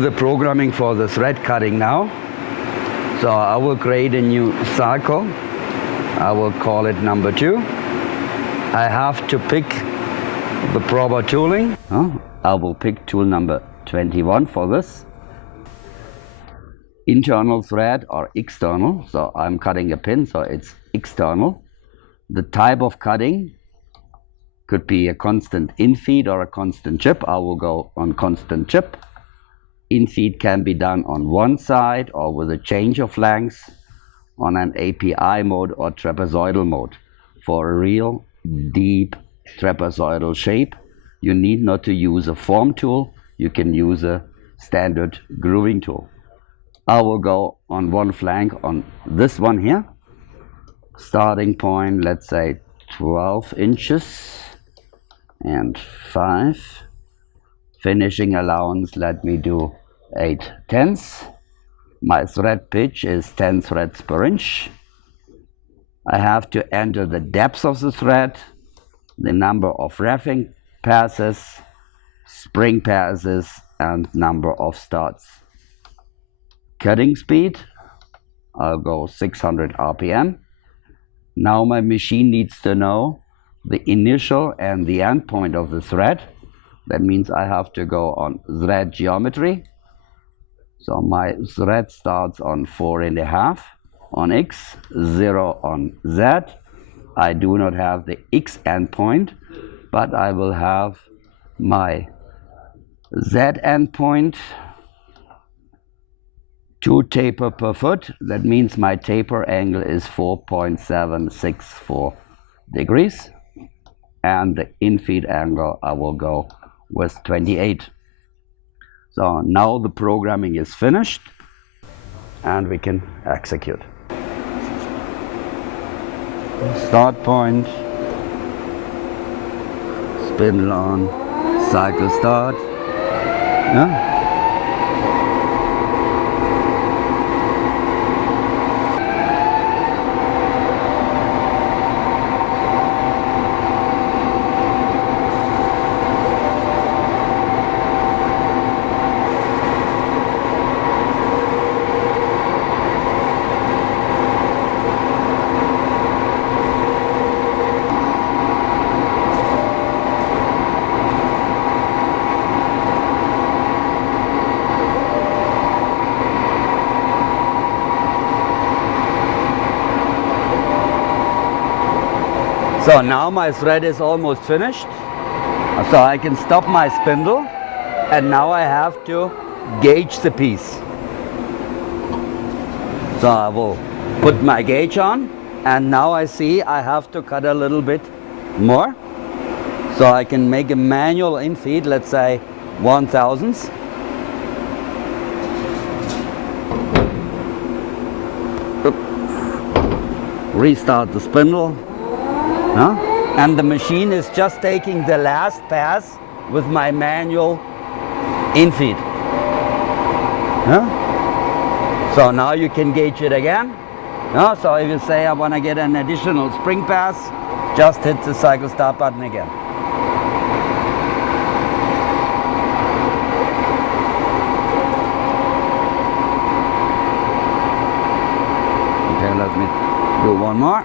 do the programming for the thread cutting now. So I will create a new cycle. I will call it number 2. I have to pick the proper tooling. I will pick tool number 21 for this. Internal thread or external. So I'm cutting a pin, so it's external. The type of cutting could be a constant in-feed or a constant chip. I will go on constant chip. In-feed can be done on one side or with a change of length on an API mode or trapezoidal mode. For a real deep trapezoidal shape, you need not to use a form tool. You can use a standard grooving tool. I will go on one flank on this one here. Starting point, let's say 12 inches and 5. Finishing allowance, let me do 8/10. My thread pitch is 10 threads per inch. I have to enter the depth of the thread, the number of reffing passes, spring passes, and number of starts. Cutting speed, I'll go 600 RPM. Now my machine needs to know the initial and the end point of the thread. That means I have to go on thread geometry. So my thread starts on 4.5 on X, 0 on Z. I do not have the X endpoint, but I will have my Z endpoint. 2 taper per foot. That means my taper angle is 4.764 degrees. And the in-feed angle I will go with 28. So now the programming is finished and we can execute. Start point, spindle on, cycle start. Yeah. So now my thread is almost finished. So I can stop my spindle and now I have to gauge the piece. So I will put my gauge on and now I see I have to cut a little bit more. So I can make a manual in-feed, let's say 1/1000. Restart the spindle. And the machine is just taking the last pass with my manual in-feed. So now you can gauge it again. So if you say I want to get an additional spring pass, just hit the cycle start button again. Okay, let me do one more.